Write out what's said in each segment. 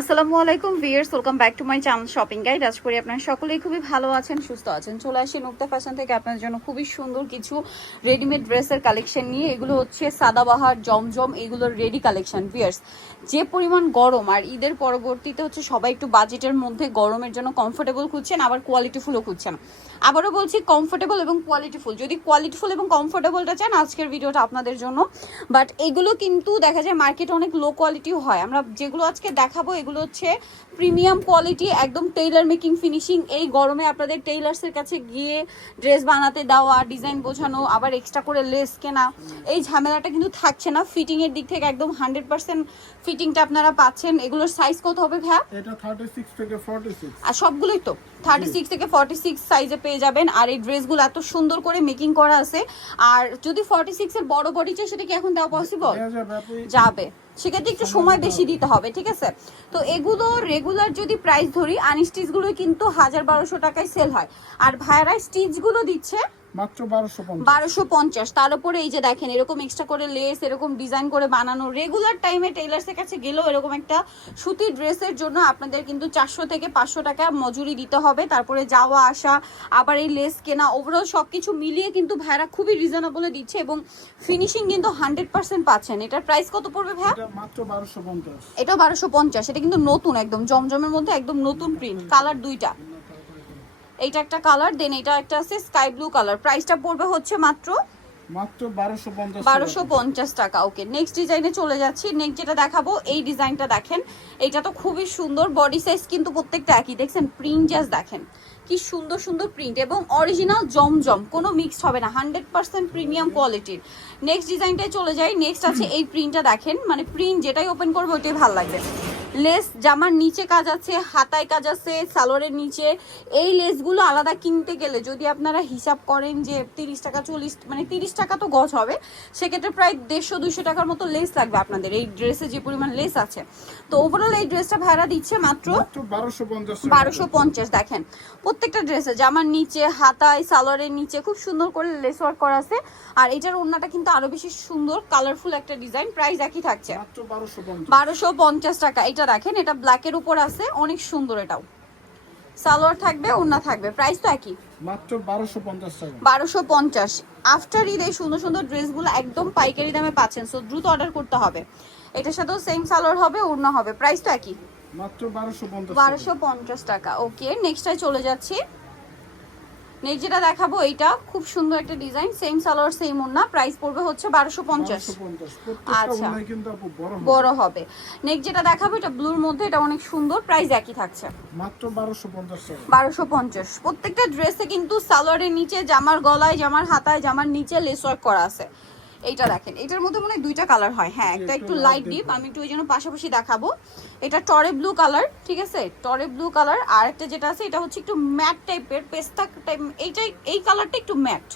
আসসালামু আলাইকুম viewers welcome back to my channel shopping guide. আজ করি আপনারা সকলেই খুবই ভালো আছেন, সুস্থ আছেন। চলে আসি নুক্তা ফ্যাশন থেকে। আপনার জন্য খুবই সুন্দর কিছু রেডিমেড ড্রেসের কালেকশন নিয়ে। এগুলো হচ্ছে সাদাবাহার, জমজম, এগুলোর রেডি কালেকশন ভিয়ার্স যে পরিমাণ গরম, আর ঈদের পরবর্তীতে হচ্ছে সবাই একটু বাজেটের মধ্যে গরমের জন্য কমফোর্টেবল খুঁজছেন, আবার কোয়ালিটিফুলও খুঁজছেন। আবারও বলছি কমফোর্টেবল এবং কোয়ালিটিফুল যদি কোয়ালিটিফুল এবং কমফোর্টেবলটা চান আজকের ভিডিওটা আপনাদের জন্য। বাট এগুলো কিন্তু দেখা যায় মার্কেটে অনেক লো কোয়ালিটিও হয়। আমরা যেগুলো আজকে দেখাবো এগুলো হচ্ছে প্রিমিয়াম কোয়ালিটি একদম টেইলার মেকিং ফিনিশিং এই গরমে আপনাদের টেইলার্সের কাছে গিয়ে ড্রেস বানাতে দেওয়া ডিজাইন বোঝানো আবার এক্সট্রা করে লেস কেনা এই ঝামেলাটা কিন্তু থাকছে না। ফিটিংয়ের দিক থেকে একদম হান্ড্রেড পার্সেন্ট ফিটিংটা আপনারা পাচ্ছেন। এগুলোর সাইজ কত হবে ভ্যা এটা থার্টি সিক্স থেকে ফর্টি সিক্স আর সবগুলোই তো? থার্টি সিক্স থেকে ফর্টি সিক্স সাইজে পেয়ে যাবেন। আর এই ড্রেসগুলো এত সুন্দর করে মেকিং করা আছে। আর যদি ফর্টি সিক্স এর বড় বডি চাই সেটা কি এখন দেওয়া পসিবল যাবে সেক্ষেত্রে একটু সময় বেশি দিতে হবে ঠিক আছে? তো এগুলো রেগুলার যদি প্রাইস ধরি আনস্টিচগুলো কিন্তু হাজার বারোশো টাকায় সেল হয়। আর ভাইয়ারা স্টিচগুলো দিচ্ছে মাত্র বারোশো পঞ্চাশ। বারোশো পঞ্চাশ। তার উপরে এই যে দেখেন এরকম এক্সট্রা করে লেস এরকম ডিজাইন করে বানানো রেগুলার টাইমে কাছে গেলেও এরকম একটা সুতির ড্রেসের জন্য আপনাদের কিন্তু চারশো থেকে পাঁচশো টাকা মজুরি দিতে হবে। তারপরে যাওয়া আসা আবার এই লেস কেনা ওভারঅল সব কিছু মিলিয়ে কিন্তু ভাইরা খুবই রিজনেবলে দিচ্ছে এবং ফিনিশিং কিন্তু হান্ড্রেড পার্সেন্ট পাচ্ছেন। এটার প্রাইস কত পড়বে ভাইয়া? এটা মাত্র বারোশো পঞ্চাশ। এটা কিন্তু নতুন একদম জমজমের মধ্যে একদম নতুন প্রিন্ট কালার দুইটা। এইটা একটা কালার দেন এটা একটা আছে স্কাই ব্লু কালার প্রাইসটা পড়বে হচ্ছে মাত্র টাকা। ওকে নেক্সট ডিজাইনে চলে যাচ্ছি। নেক্সট যেটা দেখাবো এই ডিজাইনটা দেখেন। এটা তো খুবই সুন্দর বডি সাইজ কিন্তু প্রত্যেকটা একই। দেখছেন প্রিন্ট জাস্ট দেখেন। কি সুন্দর সুন্দর প্রিন্ট এবং অরিজিনাল জমজম কোনো মিক্সড হবে না হান্ড্রেড পার্সেন্ট প্রিমিয়াম কোয়ালিটির নেক্সট ডিজাইনটায় চলে যাই। নেক্সট আছে এই প্রিন্টটা দেখেন। মানে প্রিন্ট যেটাই ওপেন করব ওইটাই ভালো লাগবে। লেস জামার নিচে কাজ আছে হাতায় কাজ আছে সালোয়ারের নিচে। এই লেসগুলো আলাদা কিনতে গেলে যদি আপনারা হিসাব করেন যে তিরিশ টাকা চল্লিশ মানে তিরিশ টাকা তো গজ হবে সেক্ষেত্রে প্রায় দেড়শো দুশো টাকার মতো লেস লাগবে আপনাদের এই ড্রেসে যে পরিমাণ লেস আছে। তো ওভারঅল এই ড্রেসটা ভাড়া দিচ্ছে মাত্র বারোশো পঞ্চাশ বারোশো পঞ্চাশ দেখেন। প্রত্যেকটা ড্রেসে জামার নিচে হাতায় সালোয়ারের নিচে খুব সুন্দর করে লেস ওয়ার্ক করা আছে। আর এটার ওড়নাটা কিন্তু আরও বেশি সুন্দর কালারফুল একটা ডিজাইন প্রাইস একই থাকছে। বারোশো পঞ্চাশ টাকা এটা দেখেন এটা ব্ল্যাকের উপর আছে অনেক সুন্দর এটাও। সালোয়ার থাকবে ওড়না থাকবে প্রাইস তো একই। মাত্র বারোশো পঞ্চাশ টাকা। বারোশো পঞ্চাশ। আফটার ঈদ এই সুন্দর সুন্দর ড্রেসগুলো একদম পাইকারি দামে পাচ্ছেন সো দ্রুত অর্ডার করতে হবে। এটার সাথেও সেম সালোয়ার হবে ওড়না হবে প্রাইস তো একই। মাত্র বারোশো পঞ্চাশ বারোশো পঞ্চাশ টাকা ওকে নেক্সটটায় চলে যাচ্ছি। নেক্সট যেটা দেখাবো এইটা খুব সুন্দর একটা ডিজাইন সেম সালোয়ার সেম ওড়না প্রাইস পড়বে হচ্ছে বারোশো পঞ্চাশ। আচ্ছা। বড় হবে। নেক্সট যেটা দেখাবো এটা ব্লুর মধ্যে এটা অনেক সুন্দর প্রাইস একই থাকছে। মাত্র বারোশো পঞ্চাশ প্রত্যেকটা ড্রেসে কিন্তু সালোয়ারের নিচে জামার গলায় জামার হাতায় জামার নিচে লেস ওয়ার্ক করা আছে। এইটা দেখেন এটার মধ্যে মনে হয় দুইটা কালার হয়। হ্যাঁ একটা একটু লাইট ডিপ আমি একটু ওই জন্য পাশাপাশি দেখাবো। এটা টরে ব্লু কালার ঠিক আছে? টরে ব্লু কালার আর একটা যেটা আছে এটা হচ্ছে একটু ম্যাট টাইপের পেস্তা টাইপ এইটাই এই কালারটা একটু ম্যাট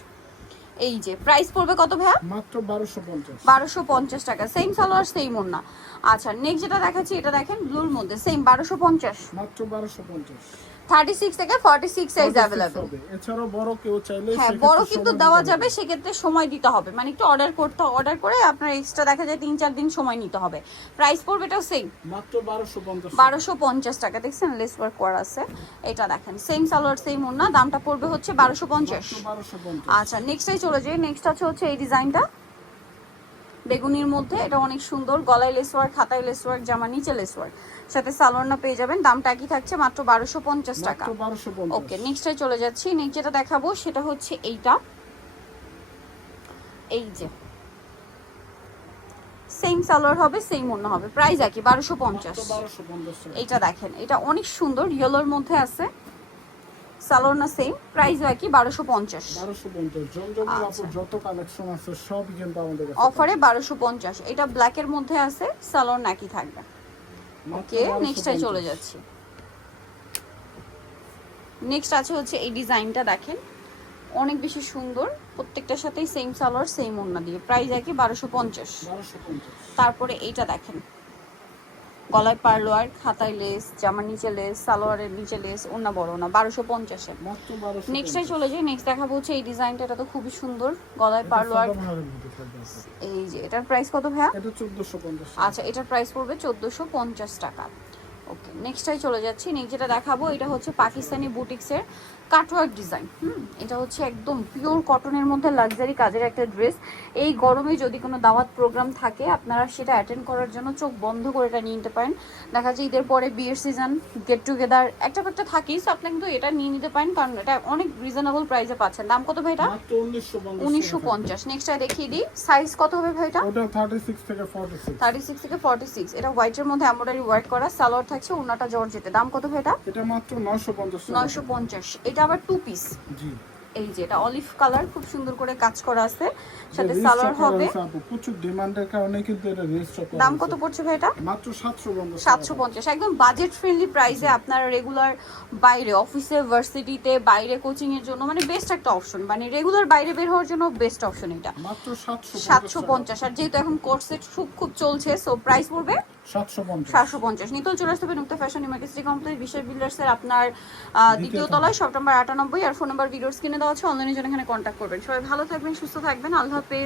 এই যে প্রাইস পড়বে কত ভাইয়া? মাত্র বারোশো পঞ্চাশ। বারোশো পঞ্চাশ টাকা সেম সালোয়ার সেম ওড়না। আচ্ছা নেক্সট যেটা দেখাচ্ছি এটা দেখেন ব্লুর মধ্যে সেম বারোশো পঞ্চাশ। মাত্র বারোশো পঞ্চাশ থার্টি সিক্স থেকে ফর্টি সিক্স সাইজ এছাড়াও বড় কেউ চাইলে হ্যাঁ বড় কিন্তু দেওয়া যাবে সেক্ষেত্রে সময় দিতে হবে। মানে একটু অর্ডার করতে অর্ডার করে আপনার এক্সট্রা দেখা যায় তিন চার দিন সময় নিতে হবে। প্রাইস পড়বে এটাও সেম মাত্র বারোশো পঞ্চাশ বারোশো পঞ্চাশ টাকা দেখছেন? লেস ওয়ার্ক করা আছে। এটা দেখেন সেম সালোয়ার সেম ওড়না দামটা পড়বে হচ্ছে বারোশো পঞ্চাশ। বারোশো পঞ্চাশ। আচ্ছা নেক্সটে চলে যাই। নেক্সট আছে হচ্ছে এই ডিজাইনটা বেগুনির মধ্যে এটা অনেক সুন্দর গলায় লেস ওয়ার্ক হাতায় লেস ওয়ার্ক জামা নিচে লেস ওয়ার্ক সাথে সালোয়ার পেয়ে যাবেন দামটা একই থাকছে মাত্র বারোশো পঞ্চাশ টাকা। ওকে নেক্সটে চলে যাচ্ছি নেক্সট যেটা দেখাবো সেটা হচ্ছে এইটা। এই যে। সেম সালোয়ার হবে সেম অন্য হবে প্রাইস একই বারোশো পঞ্চাশ। এইটা দেখেন এটা অনেক সুন্দর ইয়েলোর মধ্যে আছে। সালোয়ার না সেম প্রাইস বারোশো পঞ্চাশ। বারোশো পঞ্চাশ। জমজমের আচ্ছা। যত কালেকশন আছে সবই কিন্তু আমাদের কাছে অফারে বারোশো পঞ্চাশ। এটা ব্ল্যাকের মধ্যে আছে সালোয়ার নাকি থাকবে। ওকে 1250 নেক্সটটাই চলে যাচ্ছি। নেক্সট আছে হচ্ছে এই ডিজাইনটা দেখেন। অনেক বেশি সুন্দর। প্রত্যেকটার সাথেই সেম সালোয়ার সেম ওড়না দিয়ে। প্রাইস একই বারোশো পঞ্চাশ। তারপরে এইটা দেখেন। গলায় পারলোয়ার খাতায় লেস জামার নিচে লেস সালোয়ারের নিচে লেস ওড়না বড় না বারোশো পঞ্চাশে মাত্র নেক্সটে চলে যাই নেক্সট দেখাবো হচ্ছে এই ডিজাইনটা এটা তো খুবই সুন্দর গলায় পারলোয়ার। এই যে এটার প্রাইস কত ভাইয়া? এটা চোদ্দশো পঞ্চাশ আচ্ছা এটার প্রাইস পড়বে চোদ্দোশো পঞ্চাশ টাকা। ওকে নেক্সটটাই চলে যাচ্ছি নেক্সট যেটা দেখাবো এটা হচ্ছে পাকিস্তানি বুটিক্সের কাটওয়ার্ক ডিজাইন হুম? এটা হচ্ছে একদম পিওর কটনের মধ্যে লাক্সারি কাজের একটা ড্রেস এই গরমে যদি কোনো দাওয়াত প্রোগ্রাম থাকে আপনারা সেটা অ্যাটেন্ড করার জন্য চোখ বন্ধ করে এটা নিয়ে নিতে পারেন। দেখা যায় ঈদের পরে বিয়ের সিজন গেট টুগেদার একটা একটা থাকেই সো আপনি কিন্তু এটা নিয়ে নিতে পারেন কারণ এটা অনেক রিজনেবল প্রাইসে পাচ্ছেন। দাম কত ভাই এটা? উনিশশো পঞ্চাশ নেক্সটটা দেখিয়ে দিই। সাইজ কত হবে ভাই এটা? থার্টি সিক্স থেকে থার্টি সিক্স থেকে ফর্টি সিক্স এটা হোয়াইটের মধ্যে এমব্রয়ডারি ওয়ার্ক করা সালোয়ার থাকছে ওনাটা জর্জেটে। দাম কত ভাই এটা? এটা মাত্র নয়শো পঞ্চাশ নয়শো পঞ্চাশ। এটা আবার টু পিস জি। এই যে এটা অলিভ কালার খুব সুন্দর করে কাজ করা আছে। সাথে সালোয়ার হবে। প্রচুর ডিমান্ডের কারণে কিন্তু এটা রেজিস্টার দাম কত পড়ছে ভাই এটা? মাত্র সাতশো পঞ্চাশ সাতশো পঞ্চাশ একদম বাজেট ফ্রেন্ডলি প্রাইসে আপনারা রেগুলার বাইরে অফিসে ভার্সিটিতে বাইরে কোচিং এর জন্য মানে বেস্ট একটা অপশন মানে রেগুলার বাইরে বের হওয়ার জন্য বেস্ট অপশন এটা। মাত্র সাতশো সাতশো পঞ্চাশ আর যেহেতু এখন কোর্সের খুব খুব চলছে সো প্রাইস পড়বে সাতশো পঞ্চাশ। নিতল চলে আসতে হবে নুক্তা ফ্যাশন ইমার্কেসি কমপ্লেক্স বিশেষ বিল্ডার্সের আপনার আহ, দ্বিতীয় তলায়। শপ নাম্বার আটানব্বই আর ফোন নাম্বার ভিডিওস কিনে দেওয়া আছে অনলাইনে জন্য এখানে কন্ট্যাক্ট করবেন। সবাই ভালো থাকবেন সুস্থ থাকবেন। আল্লাহ হাফেজ।